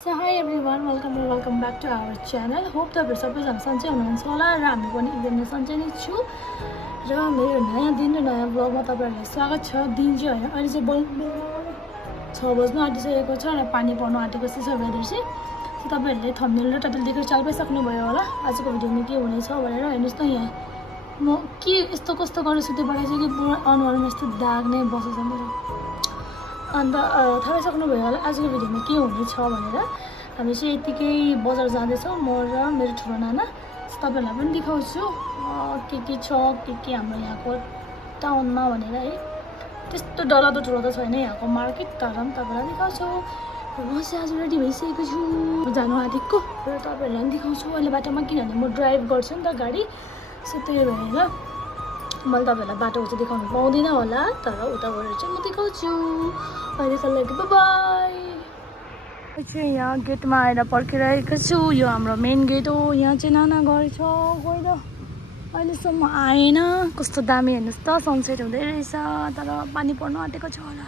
So hi everyone, welcome back to our channel. Hope that सबैजना सन्चै हुनुहुन्छ होला र हामी पनि एकदमै सन्चै नै छु र मेरो नयाँ दिन र नयाँ ब्लगमा तपाईहरुलाई स्वागत छ। दिन चाहिँ हैन, अहिले चाहिँ बल्ब 6 बज्न आँटिसकेको छ र पानी पर्न आँटेको छ वेदर चाहिँ। सो तपाईहरुले थम्बनेल र टाइटल देखेर चाल पाइसक्नु भयो होला आजको भिडियोमा के हुनेछ भनेर। हेर्नुस् त यहाँ म के यस्तो कस्तो गरेर सुते परेछु कि पुरा अनुहारमा यस्तो दाग नै बसेछ मेरो। अन्त थाहा पाइसक्नु भयो होला आजको भिडियोमा के हुनेछ भनेर। हामी चाहिँ यतिकै बजार जाँदैछौँ म र मेरो ठुलो नाना। तपाईहरुलाई पनि देखाउँछु के छ के हाम्रो यहाँको टाउनमा भनेर है। त्यस्तो डरलाग्दो ठुलो त छैन यहाँको मार्केट, तर पनि तपाईहरुलाई देखाउँछु। म चाहिँ आज रेडी भइसकेको छु जानु आँटेको र तपाईहरुलाई पनि देखाउँछु अहिले बाटोमा, किनभने म ड्राइभ गर्छु नि त गाडी। सो त्यही भएर मैले तपाईहरुलाई बाटो चाहिँ देखाउनु पाउँदिनँ होला, तर उता गएर चाहिँ म देखाउँछु। अहिलेको लागि बाइ बाइ। चाहिँ यहाँ गेटमा आएर पर्खिरहेको छु। यो हाम्रो मेन गेट हो। यहाँ चाहिँ नाना घर छ, गएर अहिलेसम्म आएन। कस्तो दामी हेर्नुहोस् त, सनसेट हुँदै रहेछ, तर पानी पर्न आँटेको छ होला।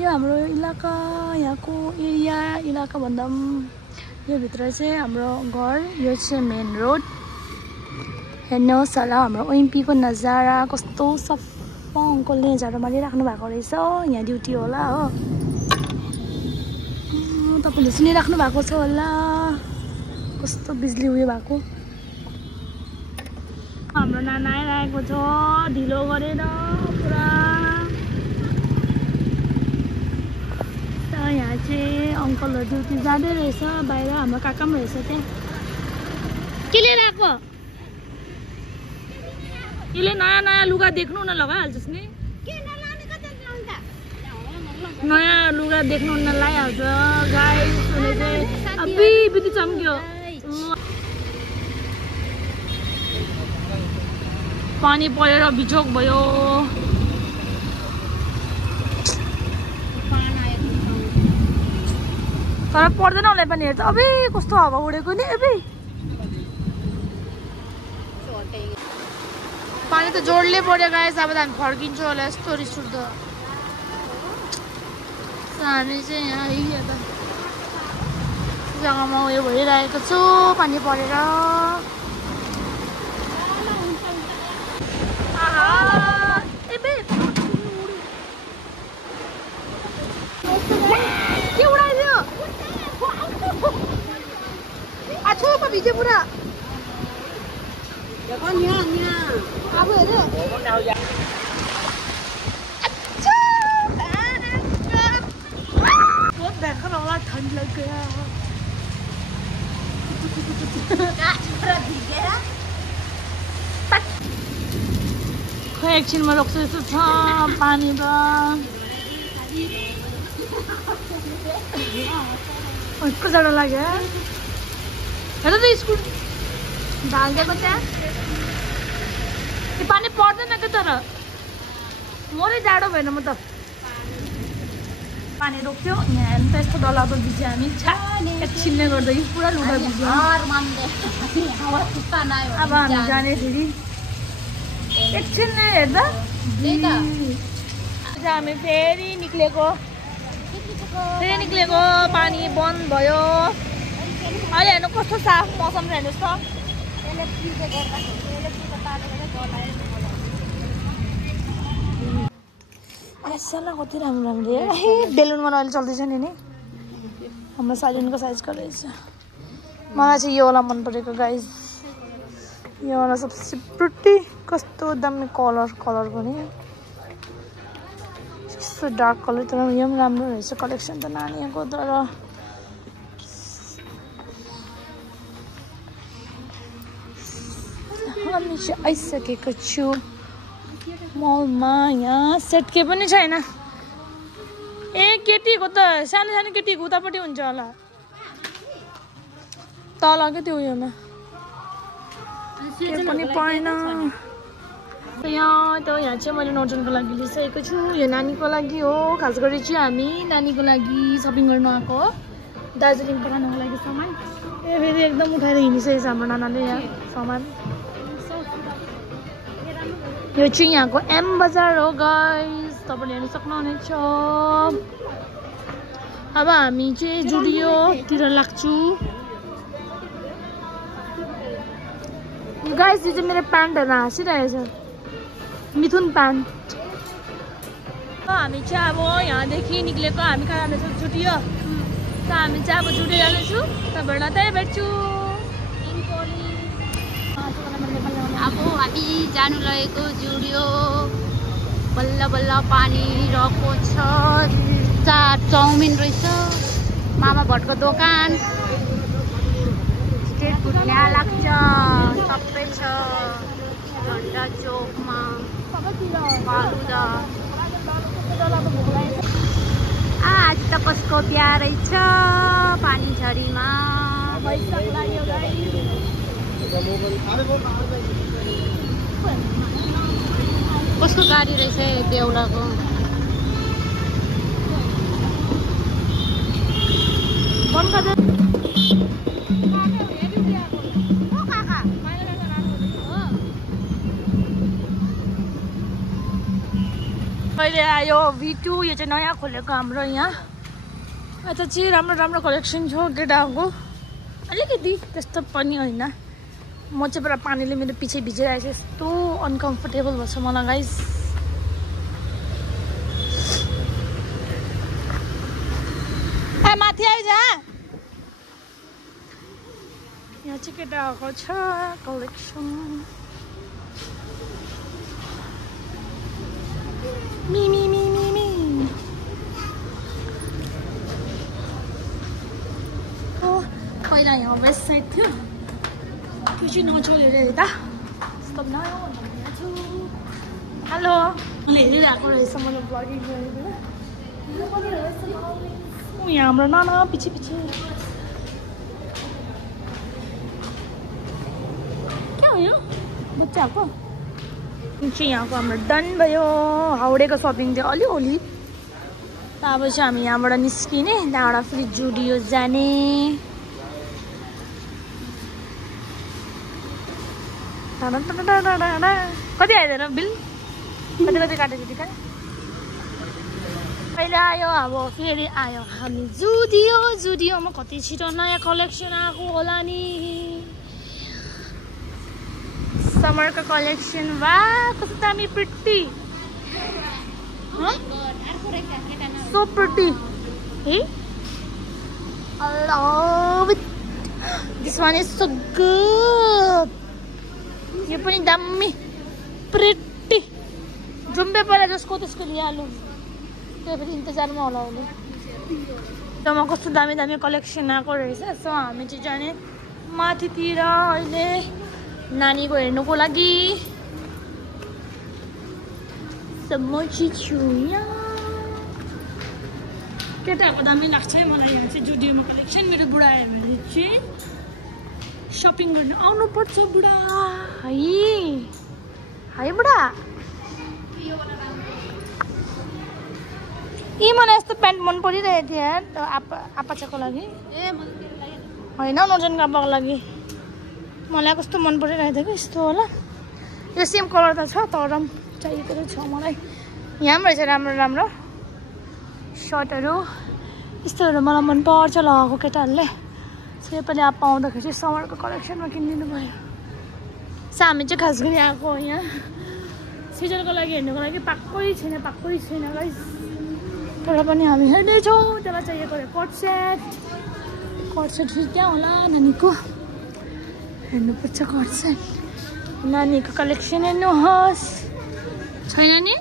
यो हाम्रो इलाका, यहाँको एरिया, इलाका भन्दा पनि यो भित्र चाहिँ हाम्रो घर। यो चाहिँ मेन रोड। हेर्नुहोस् होला हाम्रो ओएमपीको नजारा कस्तो सफा। अङ्कलले झाडु मारिराख्नु भएको रहेछ, यहाँ ड्युटी होला हो। तपाईले सुनिराख्नु भएको छ होला कस्तो बिजुली उयो भएको। हाम्रो नाना आइरहेको छ ढिलो गरेर पुरा। यहाँ चाहिँ अङ्कलहरू ड्युटी जाँदै रहेछ बाहिर। हाम्रो काका पनि रहेछ त्यहाँ। के लिएर आएको? यसले नयाँ लुगा देख्नु न लगाइहाल्छस् नि। नयाँ लुगा देख्नु न लगाइहाल्छ गाइस। हुने चाहिँ अबि बिति चम्क्यो। पानी परेर बिजोक भयो। तर पर्दैन होला पनि हेर्छ। अबे कस्तो हावा उडेको नि। अबे पानी त जोडले पर्यो गाइस। अब त हामी फर्किन्छौँ होला, यस्तो रिस उठ्दो। हामी चाहिँ यहाँ यता जग्गामा उयो भइरहेको छु पानी परेर। के उडाइदियो? आछो भिज्यो पुरा। अब हेर्यो बहुत भयंकर वाला ठंड लग गया। खै एकछिनमा रोक्छु जस्तो छ पानी त। कस्तो जाडो लाग्यो। हेर त स्कुल ढालिदिएको त्यहाँ। यो पानी पर्दैन क्या, तर मरै जाडो भएन म त। पानी रोक्यो यहाँ हेर्नु त यस्तो डरलाग्दो भिज्यो हामी। एकछिनले गर्दा यो पुरा लुगा भिज्यो। अब हामी जाने फेरि एकछिनले हेर्दा हामी फेरि निक्लेको पानी बन्द भयो। अहिले हेर्नु कस्तो साफ मौसम हेर्नुहोस् त। यसैला कति राम्रो बेलुनमा अहिले चल्दैछ नि हाम्रो साइलेन्टको साइजको रहेछ। मलाई चाहिँ यो वाला मन परेको गाइस। यो वाला सबसे प्रिटी। कस्तो दामी कलर पनि कस्तो डार्क कलर, तर यो पनि राम्रो रहेछ कलेक्सन त नानीहरूको। तर हामी चाहिँ आइसकेको छु मलमा। यहाँ सेट के पनि छैन। ए केटीको त सानो केटीको उतापट्टि हुन्छ होला तल क्या त्यो उयोमा। के पनि पाएन यहाँ चाहिँ मैले नोटनको लागि लिइसकेको छु। यो नानीको लागि हो। खास गरी चाहिँ हामी नानीको लागि सपिङ गर्नु आएको हो, दार्जिलिङ पठाउनुको लागि सामान। फेरि एकदम उठाएर हिँडिसकेको छ हाम्रो नानाले यहाँ सामान। यो चाहिँ यहाँको एम बजार हो गाइस, तपाईँले हेर्न सक्नुहुनेछ। अब हामी चाहिँ जुडियोतिर लाग्छु गाइस यो चाहिँ मेरो प्यान्टहरु हाँसिरहेछ मिथुन प्यान्ट हामी चाहिँ अब यहाँदेखि निक्लेको हामी कहाँ जाँदैछौँ जुडियो त हामी चाहिँ अब जुडियो जाँदैछु तपाईँहरूलाई त्यही भेट्छु अब हामी जानु लागेको जुडियो बल्ल बल्ल पानी रहेको छ चाट चाउमिन रहेछ मामा भट्टको दोकान स्ट्रिट फुड यहाँ लाग्छ सबै छ झन्डा चोकमा फालुदा आज त कसको बिहा रहेछ पानी झरीमा कसको गाडी रहेछ बेहुलाको अहिले आयो V2 यो चाहिँ नयाँ खोलेको हाम्रो यहाँ यता चाहिँ राम्रो राम्रो कलेक्सन छ केटाको अलिकति त्यस्तो पनि होइन म चाहिँ पुरा पानीले मेरो पछि भिजिरहेको छु यस्तो अनकम्फर्टेबल भएको छ मलाई गाइस ए माथि आइज यहाँ चाहिँ केटाको छ कलेक्सन मी पहिला यहाँ वेस्ट साइड थियो त्यो चाहिँ नचल्यो अरे यता स्टप नयाँ छु हेलो मैले हेरिरहेको रहेछ मैले ब्लगिङ गरेको यहाँ हाम्रो नाना पछि क्या हो यो बुच्चाको चाहिँ यहाँको हाम्रो डन भयो हाउडेको सपिङ थियो अलिअलि अब चाहिँ हामी यहाँबाट निस्किने त्यहाँबाट फेरि जुडियो जाने कति आइदिएर बिल कति काटेको थियो अहिले आयो अब फेरि आयो हामी जुडियोमा कति छिटो नयाँ कलेक्सन आएको होला नि समरको कलेक्सन वा कस्तो दामी प्रिटी सो प्रिटी है I love it this one is so good यो पनि दामी प्रिटी जुम्बे परे जसको त्यसको लिइहालौँ त्यो फेरि इन्तजारमा होला उसले त्योमा कस्तो दामी दामी कलेक्सन आएको रहेछ सो हामी चाहिँ जाने माथितिर अहिले नानीको हेर्नुको लागि समोची छु यहाँ केटाहरूको दामी लाग्छ है मलाई यहाँ चाहिँ जुडियोमा कलेक्सन मेरो बुढा आयो भने चाहिँ सपिङ गर्नु आउनुपर्छ बुढा है बुढा यी मलाई यस्तो प्यान्ट मन परिरहेको थियो आपाचाको लागि होइन नर्जन कापाको लागि मलाई कस्तो मन परिरहेको थियो कि यस्तो होला यो सेम कलर त छ तर चाहिएको चाहिँ छ मलाई यहाँ पनि रहेछ राम्रो राम्रो सर्टहरू यस्तोहरू मलाई मनपर्छ लगाएको केटाहरूले सो योपालि अब पाउँदाखेरि चाहिँ समरको कलेक्सनमा किनिदिनु भयो सो हामी चाहिँ खास गरी आएको यहाँ सिजनको लागि हेर्नुको लागि पाएकै छैन गाइस तर पनि हामी हेर्दैछौँ त्यसलाई चाहिएको कट सेट फेरि त्यहाँ होला नानीको हेर्नुपर्छ कट सेट नानीको कलेक्सन हेर्नुहोस् छैन नि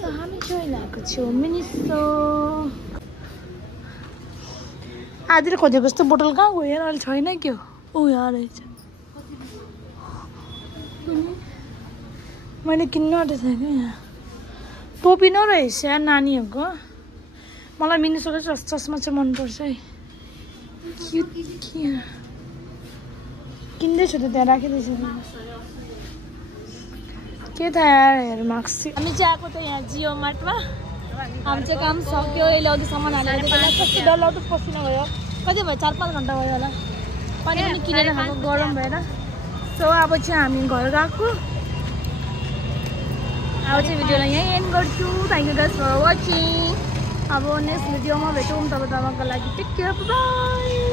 हामी जोइरहेको छौँ मिनिसो आधी खोजेको जस्तो बोतल कहाँ गयो यार अहिले छैन के हो यहाँ रहेछ मैले किन्नु आँटेको थिएँ क्या यहाँ टोपी नरहेछ यार नानीहरूको मलाई मिनिसोको चस्मा चाहिँ मनपर्छ है किन्दैछु त त्यहाँ राखिदिएछु के त यार हेर मार्क्स हामी चाहिँ आएको त यहाँ जियो मार्टमा हामी चाहिँ काम सक्यो यसले अघि सामान हालेर कस्तो डरलाग्दो पसिना गयो कति भयो 4-5 घन्टा भयो होला पानी पनि किनेर खाएको गरम भएर सो अब चाहिँ हामी घर गएको अब चाहिँ भिडियोलाई यहीँ एन्ड गर्छु thank you guys for watching अब नेक्स्ट भिडियोमा भेटौँ तबसम्मको लागि टेक केयर बाई